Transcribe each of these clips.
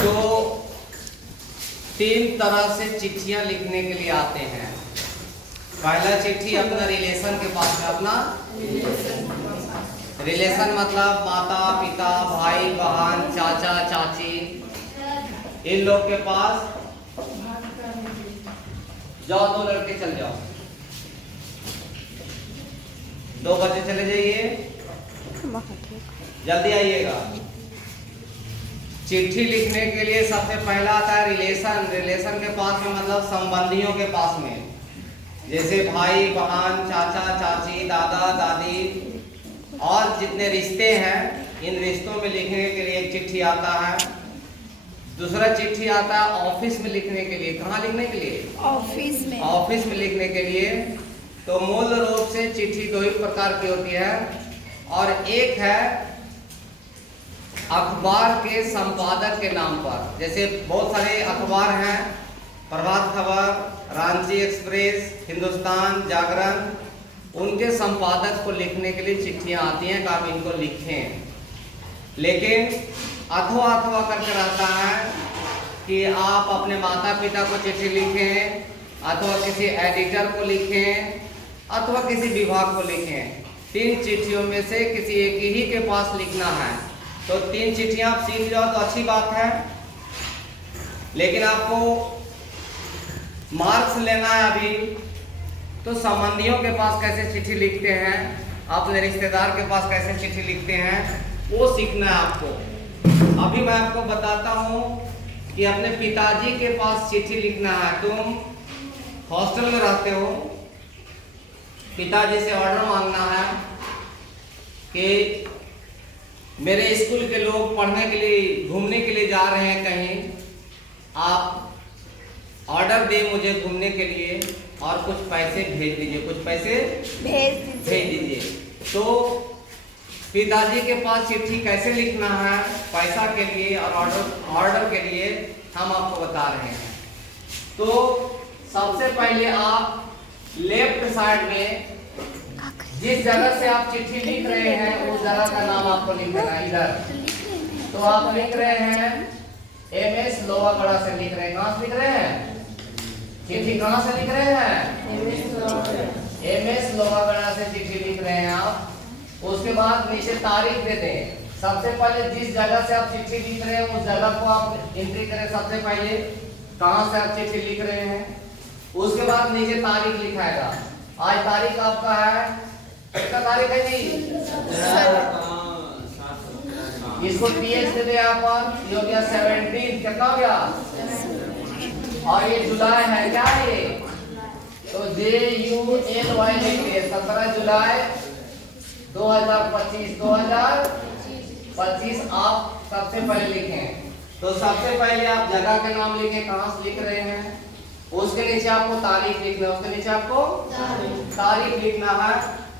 तो 3 तरह से चिट्ठियां लिखने के लिए आते हैं। पहला चिट्ठी अपना रिलेशन के पास में, अपना रिलेशन मतलब माता पिता, भाई बहन, चाचा चाची, इन लोग के पास। जाओ 2 लड़के चल जाओ, 2 बजे चले जाइए, जल्दी आइएगा। चिट्ठी लिखने के लिए सबसे पहला आता है रिलेशन। रिलेशन के पास में मतलब संबंधियों के पास में, जैसे भाई बहन, चाचा चाची, दादा दादी और जितने रिश्ते हैं, इन रिश्तों में लिखने के लिए एक चिट्ठी आता है। दूसरा चिट्ठी आता है ऑफिस में लिखने के लिए। कहाँ लिखने के लिए? ऑफिस में। ऑफिस में लिखने के लिए। तो मूल रूप से चिट्ठी 2 ही प्रकार की होती है, और एक है अखबार के संपादक के नाम पर। जैसे बहुत सारे अखबार हैं, प्रभात खबर, रांची एक्सप्रेस, हिंदुस्तान, जागरण, उनके संपादक को लिखने के लिए चिट्ठियां आती हैं कि आप इनको लिखें। लेकिन अथवा अथवा करके रहता है कि आप अपने माता पिता को चिट्ठी लिखें, अथवा किसी एडिटर को लिखें, अथवा किसी विभाग को लिखें। 3 चिट्ठियों में से किसी एक ही के पास लिखना है। तो 3 चिट्ठियां आप सीख जाओ तो अच्छी बात है, लेकिन आपको मार्क्स लेना है अभी। तो संबंधियों के पास कैसे चिट्ठी लिखते हैं, अपने रिश्तेदार के पास कैसे चिट्ठी लिखते हैं, वो सीखना है आपको। अभी मैं आपको बताता हूँ कि अपने पिताजी के पास चिट्ठी लिखना है। तुम हॉस्टल में रहते हो, पिताजी से ऑर्डर मांगना है कि मेरे स्कूल के लोग पढ़ने के लिए, घूमने के लिए जा रहे हैं कहीं, आप ऑर्डर दे मुझे घूमने के लिए और कुछ पैसे भेज दीजिए, कुछ पैसे भेज दीजिए। तो पिताजी के पास चिट्ठी कैसे लिखना है पैसा के लिए और ऑर्डर के लिए, हम आपको बता रहे हैं। तो सबसे पहले आप लेफ्ट साइड में जिस जगह से आप चिट्ठी लिख रहे हैं उस जगह का नाम आपको लिख देना है इधर। तो आप लिख रहे हैं MS लोहागढ़ा से लिख रहे हैं। कहाँ से लिख रहे हैं चिट्ठी? कहाँ से लिख रहे हैं? MS लोहागढ़ा से चिट्ठी लिख रहे हैं आप। उसके बाद नीचे तारीख दे दें। सबसे पहले जिस जगह से आप चिट्ठी लिख रहे हैं उस जगह को आप एंट्री करें। सबसे पहले कहाँ से आप चिट्ठी लिख रहे हैं, उसके बाद नीचे तारीख लिखाएगा। आज तारीख आपका है, कितना तारीख है जी? इसको TH दे दे यहाँ पर, ये हो गया 17। कितना हो गया? और ये जुलाई है क्या ये? तो JULY लिख दिए। 17 जुलाई 2025 आप सबसे पहले लिखें। तो सबसे पहले आप जगह के नाम लिखें, कहाँ से लिख रहे हैं। उसके नीचे आपको तारीख लिखना है, उसके नीचे आपको तारीख लिखना है।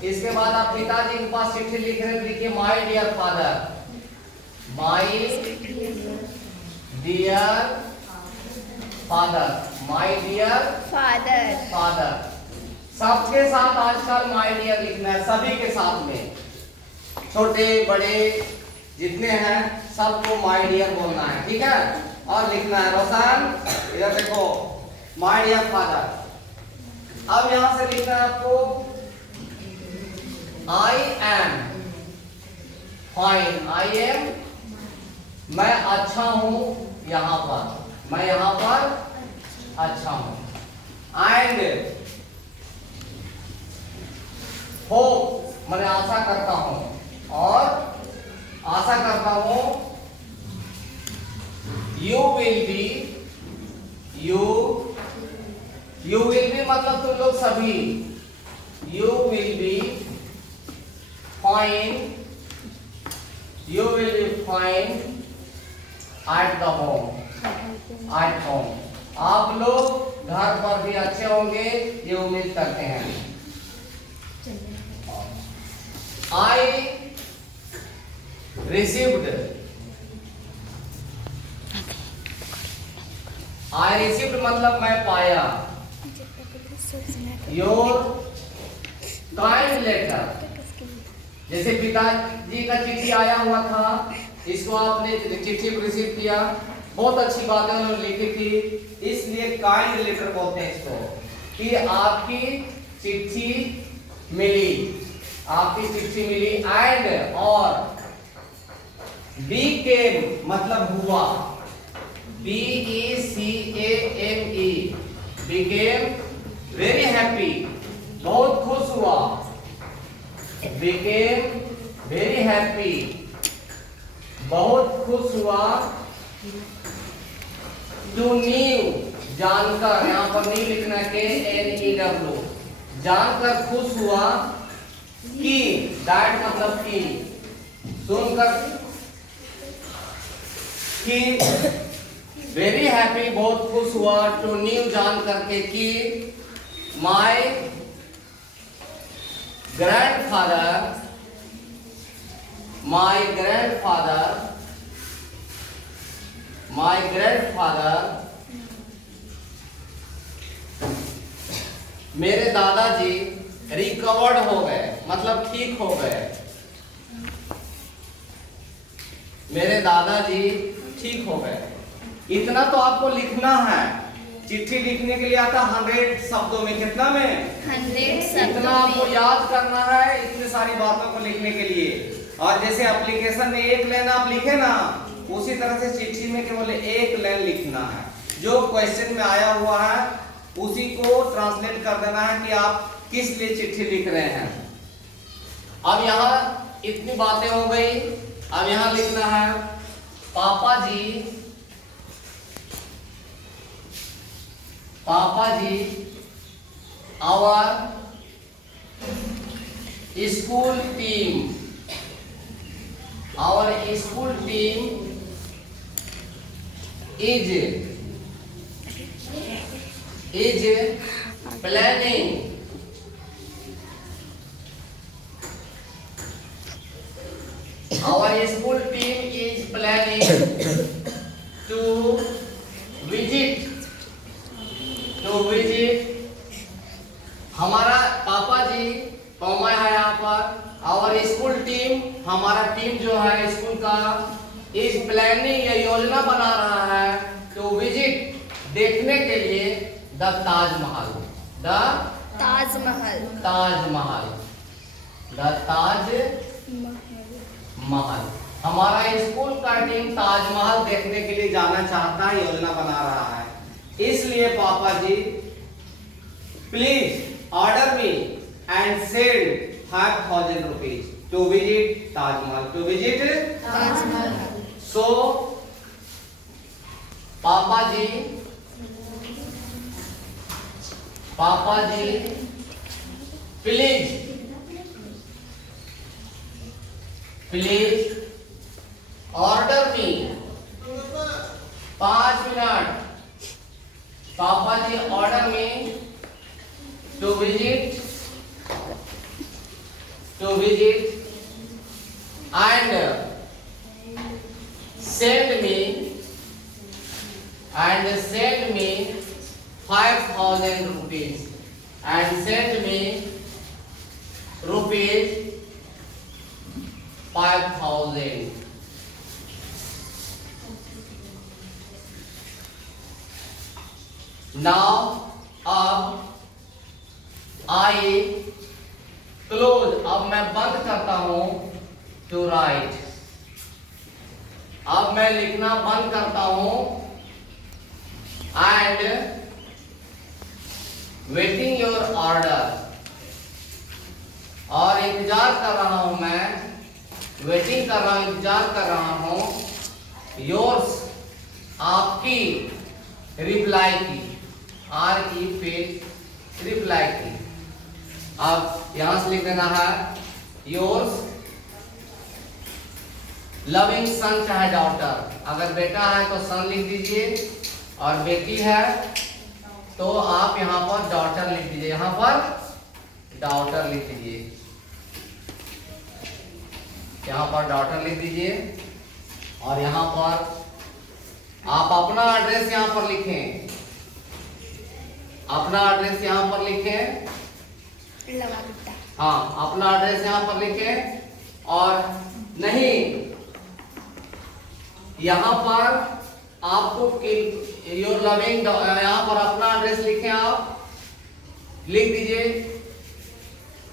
इसके बाद आप पिताजी के पास चिट्ठी लिख रहे हैं, लिखिए my dear father, my dear father, my dear father. सबके साथ आजकल माय डियर लिखना है, सभी के साथ में, छोटे बड़े जितने हैं सबको माय डियर बोलना है, ठीक है। और लिखना है रोशन, इधर देखो माय डियर फादर। अब यहां से लिखना है आपको I am fine, I am, मैं अच्छा हूं यहां पर, मैं यहां पर अच्छा हूं। एंड होप, मैं आशा करता हूं, और आशा करता हूं you will be, you will be मतलब तुम लोग सभी, you will be fine, you will be fine at the home, at home। आप लोग घर पर भी अच्छे होंगे ये उम्मीद करते हैं। I received, I received मतलब मैं पाया, your काइंड लेटर, जैसे पिताजी का चिट्ठी आया हुआ था, इसको आपने चिट्ठी को रिसीव किया, बहुत अच्छी बातें उन्होंने लिखी थी, इसलिए काइंड लेटर बोलते हैं इसको, कि आपकी चिट्ठी मिली, आपकी चिट्ठी मिली। एंड और बीकेम मतलब हुआ, BECAME became very happy, बहुत खुश हुआ, became very happy, बहुत खुश हुआ। to knew जानकर, यहाँ पर न्यू लिखना के NEW, जानकर खुश हुआ कि, दैट मतलब कि, सुनकर कि, वेरी हैप्पी बहुत खुश हुआ, टू न्यू जान करके कि, my grandfather, my grandfather, my grandfather, मेरे दादाजी रिकवर्ड हो गए, मतलब ठीक हो गए, मेरे दादाजी ठीक हो गए। इतना तो आपको लिखना है, चिट्ठी लिखने के लिए आता 100 शब्दों में, कितना में 100 शब्दों इतना आपको याद करना है इतनी सारी बातों को लिखने के लिए। और जैसे एप्लीकेशन में एक लाइन आप लिखे ना, उसी तरह से चिट्ठी में केवल एक लाइन लिखना है, जो क्वेश्चन में आया हुआ है उसी को ट्रांसलेट कर देना है कि आप किस लिए चिट्ठी लिख रहे हैं। अब यहाँ इतनी बातें हो गई, अब यहाँ लिखना है पापा जी, पापा जी our school team, our school team is planning our school team is planning to visit हमारा पापा जी, कॉमा है यहाँ पर, और स्कूल टीम, हमारा टीम जो है स्कूल का, इस प्लानिंग या योजना बना रहा है, तो विजिट देखने के लिए the Taj Mahal, the Taj Mahal, Taj Mahal, the Taj Mahal, हमारा स्कूल का टीम ताजमहल देखने के लिए जाना चाहता है, योजना बना रहा है, इसलिए पापा जी please order me and send 5000 rupees to visit Taj Mahal, to visit Taj Mahal. So पापा जी प्लीज ऑर्डर मी, 5 मिनट, पापा जी order me to visit and send me 5000 rupees, and send me rupees 5000. Now अब I close, अब मैं बंद करता हूं to write, अब मैं लिखना बंद करता हूं, and waiting your order, और इंतजार कर रहा हूं मैं, वेटिंग कर रहा हूं, इंतजार कर रहा हूं योर्स, आपकी रिप्लाई की, RE फिर रिप्लाई की। अब यहां से लिख देना है योर्स लविंग सन चाहे डॉटर, अगर बेटा है तो सन लिख दीजिए, और बेटी है तो आप यहाँ पर डॉटर लिख दीजिए, यहाँ पर डॉटर लिख दीजिए, यहाँ पर डॉटर लिख दीजिए, और यहाँ पर आप अपना एड्रेस यहाँ पर लिखें, अपना एड्रेस यहाँ पर लिखें, हाँ, अपना एड्रेस यहाँ पर लिखें। और नहीं, यहाँ पर आपको योर लविंग, यहाँ पर अपना एड्रेस लिखें। आप लिख दीजिए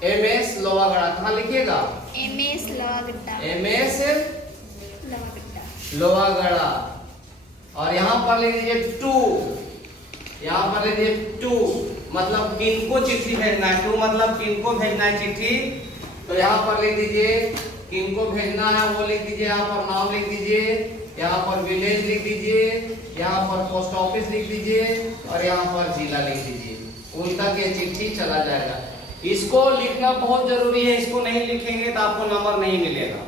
MS लोहागढ़ा। कहाँ लिखिएगा? MS लोहागढ़ा। MS लोहागढ़ा। लोहागढ़ा। और यहाँ पर लिख दीजिए 2, यहाँ पर लिख दीजिए 2, मतलब किनको चिट्ठी भेजना है। 2 मतलब किनको भेजना है चिट्ठी। तो यहाँ पर लिख दीजिए किनको भेजना है, वो लिख दीजिए। यहाँ पर नाम लिख दीजिए, यहाँ पर विलेज लिख दीजिए, यहाँ पर पोस्ट ऑफिस लिख दीजिए और यहाँ पर जिला लिख दीजिए। उन तक ये चिट्ठी चला जाएगा। इसको लिखना बहुत जरूरी है, इसको नहीं लिखेंगे तो आपको नंबर नहीं मिलेगा।